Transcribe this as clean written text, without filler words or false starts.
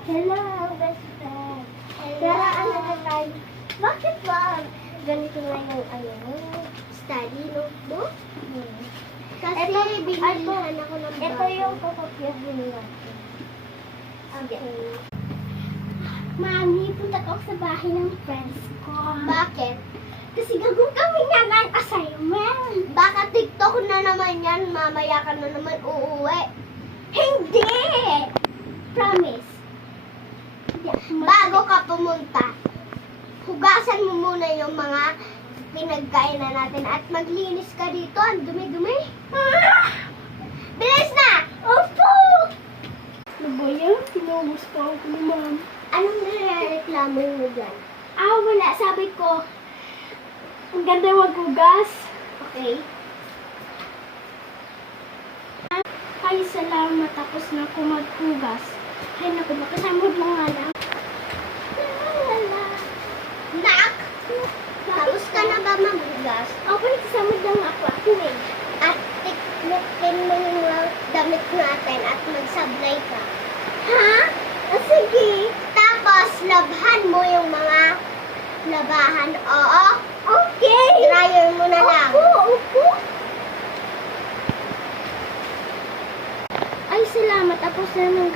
Hello, best friend. Daraan na tayo. Bakit ba ganito na yung study notebook? Kasi binilihan ako ng bago. Ito yung kokopyahin natin. Okay. Mami, punta ako sa bahay ng friends ko. Bakit? Kasi gagawin kami nga ng assignment. Baka TikTok na naman yan. Mamaya ka na naman uuwi. Hindi! Promise. Bago ka pumunta, hugasan mo muna yung mga pinagkainan natin at maglinis ka dito. Ang dumi-dumi. Bilis na! Opo! Ano ba yan? Pinubos pa ako ni Ma'am. Anong nireklamo mo dyan? Wala. Sabi ko, ang ganda maghugas. Okay. Ay, salamat. Tapos na ako maghugas. Ay, naku, makasamod mo nga lang. Nak! Tapos ka na ba maghugas? Opo, nagsasamod lang ako. Ako eh. At tiklukin mo yung mga damit natin at magsablay ka. Ha? Sige. Tapos, labhan mo yung mga labahan. Oo? Okay. Dryer mo na lang. Opo. Ay, salamat. Tapos na nang